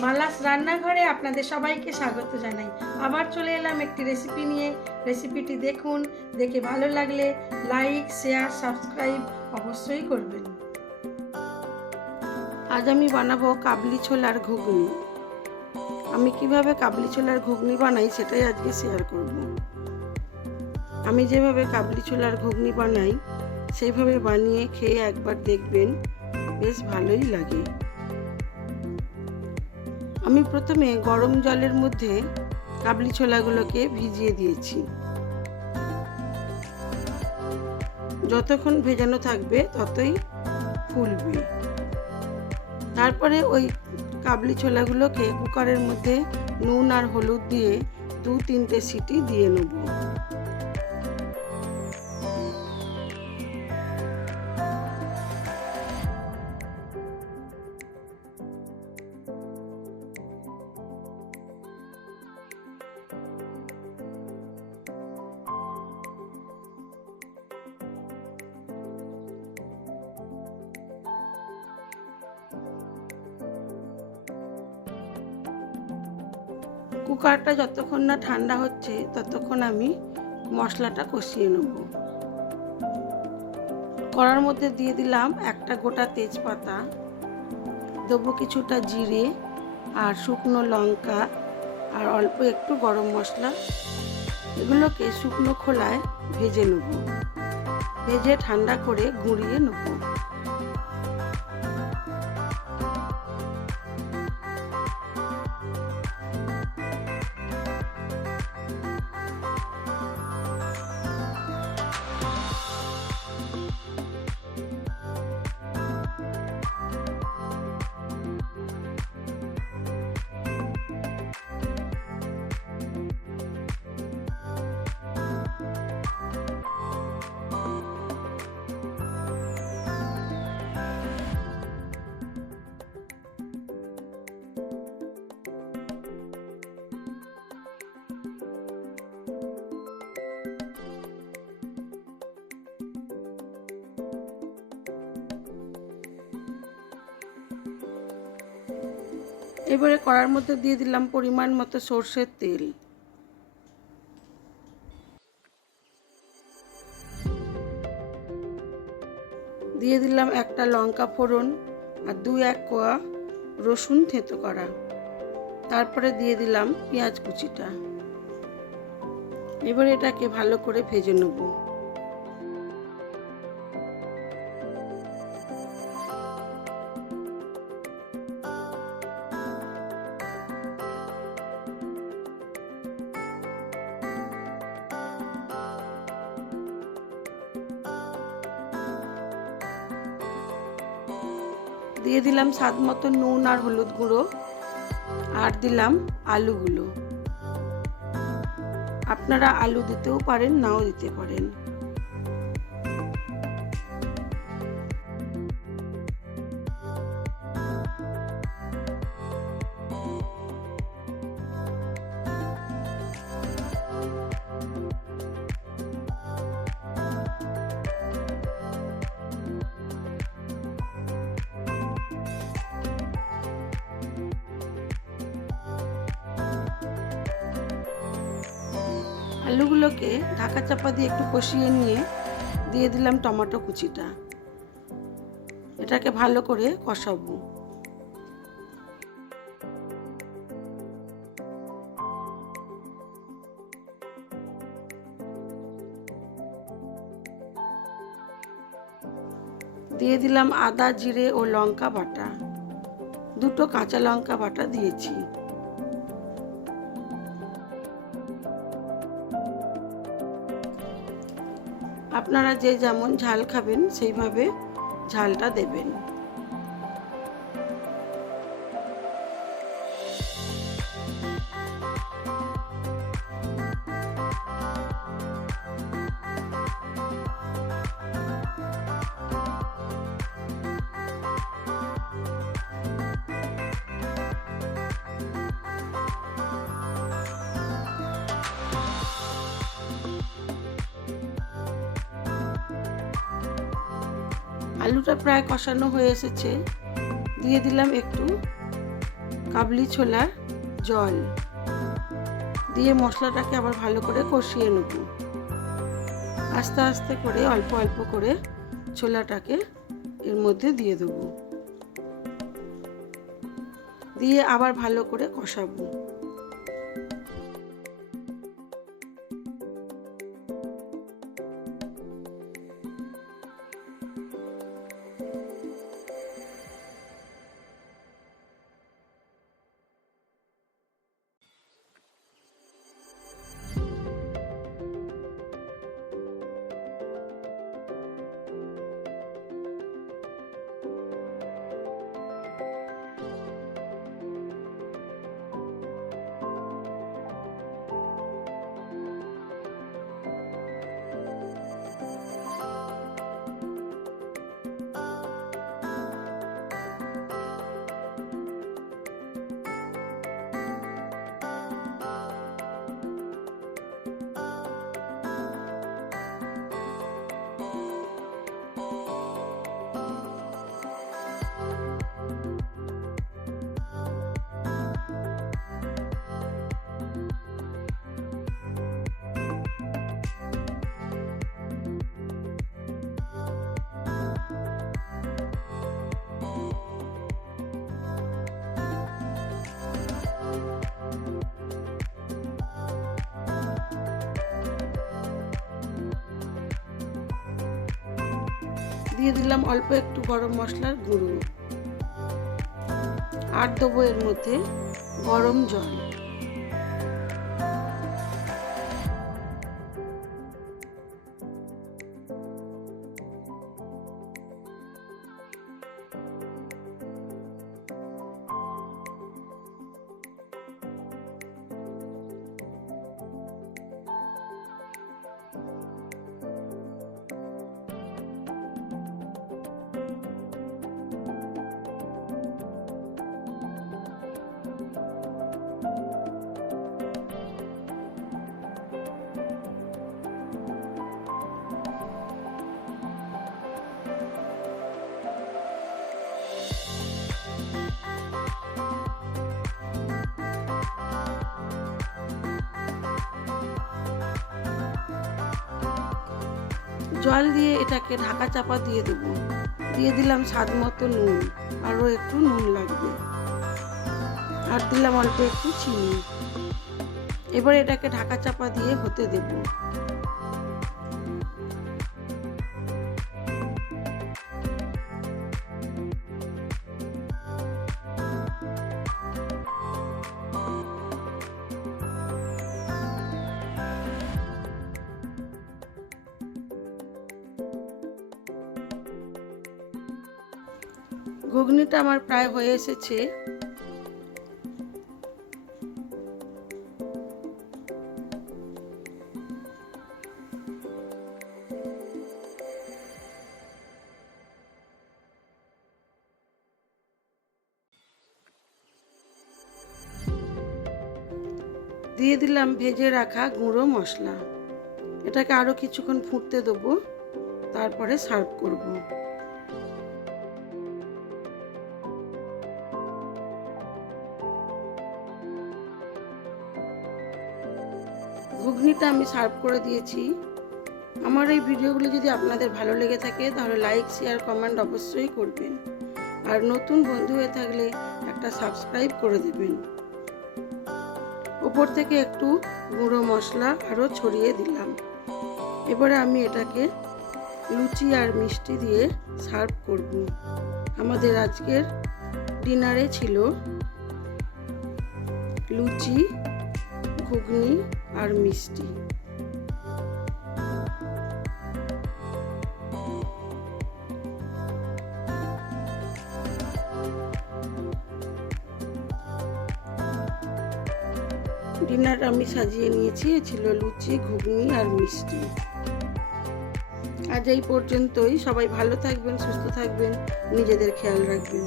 মালাস রান্নাঘরে আপনাদের সবাইকে স্বাগত জানাই। আবার চলে এলাম একটি রেসিপি নিয়ে। রেসিপিটি দেখুন, দেখে ভালো লাগলে লাইক শেয়ার সাবস্ক্রাইব অবশ্যই করবেন। আজ আমি বানাবো কাবলি ছোলার ঘুগনি। আমি কীভাবে কাবলি ছোলার ঘুগনি বানাই সেটাই আজকে শেয়ার করব। আমি যেভাবে কাবলি ছোলার ঘুগনি বানাই সেইভাবে বানিয়ে খেয়ে একবার দেখবেন, বেশ ভালোই লাগে। আমি প্রথমে গরম জলের মধ্যে কাবলি ছোলাগুলোকে ভিজিয়ে দিয়েছি। যতক্ষণ ভেজানো থাকবে, ততই ফুলবে। তারপরে ওই কাবলি ছোলাগুলোকে কুকারের মধ্যে নুন আর হলুদ দিয়ে দু তিনটে সিটি দিয়ে নেব। কুকারটা যতক্ষণ না ঠান্ডা হচ্ছে, ততক্ষণ আমি মশলাটা কষিয়ে নেব। কড়ার মধ্যে দিয়ে দিলাম একটা গোটা তেজপাতা, দেবো কিছুটা জিরে আর শুকনো লঙ্কা আর অল্প একটু গরম মশলা। এগুলোকে শুকনো খোলায় ভেজে নেব। ভেজে ঠান্ডা করে গুঁড়িয়ে নেব। এবারে কড়ার মধ্যে দিয়ে দিলাম পরিমাণ মতো সর্ষের তেল। দিয়ে দিলাম একটা লঙ্কা ফোড়ন আর দু এক কোয়া রসুন থেঁতো করা। তারপরে দিয়ে দিলাম পেঁয়াজ কুচিটা। এবার এটাকে ভালো করে ভেজে নেব। দিয়ে দিলাম স্বাদ মতো নুন আর হলুদ গুঁড়ো। আর দিলাম আলুগুলো। আপনারা আলু দিতেও পারেন, নাও দিতে পারেন। আলুগুলোকে ঢাকা চাপা দিয়ে একটু কষিয়ে নিয়ে দিয়ে দিলাম টমেটো কুচিটা। এটাকে ভালো করে কষাবো। দিয়ে দিলাম আদা, জিরে ও লঙ্কা বাটা। দুটো কাঁচা লঙ্কা বাটা দিয়েছি। আপনারা যে যেমন ঝাল খাবেন সেইভাবে ঝালটা দেবেন। আলুটা প্রায় কষানো হয়ে এসেছে। দিয়ে দিলাম একটু কাবলি ছোলার জল। দিয়ে মশলাটাকে আবার ভালো করে কষিয়ে নেব। আস্তে আস্তে করে, অল্প অল্প করে ছোলাটাকে এর মধ্যে দিয়ে দেবো। দিয়ে আবার ভালো করে কষাবো। দিয়ে দিলাম অল্প একটু গরম মশলার গুঁড়ো। আর দেবো এর মধ্যে গরম জল। জল দিয়ে এটাকে ঢাকা চাপা দিয়ে দেব। দিয়ে দিলাম স্বাদ মতো নুন, আরও একটু নুন লাগবে। আর দিলাম অল্প একটু চিনি। এবার এটাকে ঢাকা চাপা দিয়ে হতে দেব। ঘুগনিটা আমার প্রায় হয়ে এসেছে। দিয়ে দিলাম ভেজে রাখা গুঁড়ো মশলা। এটাকে আরও কিছুক্ষণ ফুটতে দেবো, তারপরে সার্ভ করব। ঘুগনিটা আমি সার্ভ করে দিয়েছি। আমার এই ভিডিওগুলো যদি আপনাদের ভালো লেগে থাকে, তাহলে লাইক শেয়ার কমেন্ট অবশ্যই করবেন। আর নতুন বন্ধু হয়ে থাকলে একটা সাবস্ক্রাইব করে দেবেন। ওপর থেকে একটু গুঁড়ো মশলা আরও ছড়িয়ে দিলাম। এবারে আমি এটাকে লুচি আর মিষ্টি দিয়ে সার্ভ করব। আমাদের আজকের ডিনারে ছিল লুচি ঘুগনি আর মিষ্টি। ডিনার আমি সাজিয়ে নিয়েছি ছিল লুচি, ঘুগনি আর মিষ্টি। আজ এই পর্যন্তই। সবাই ভালো থাকবেন, সুস্থ থাকবেন, নিজেদের খেয়াল রাখবেন।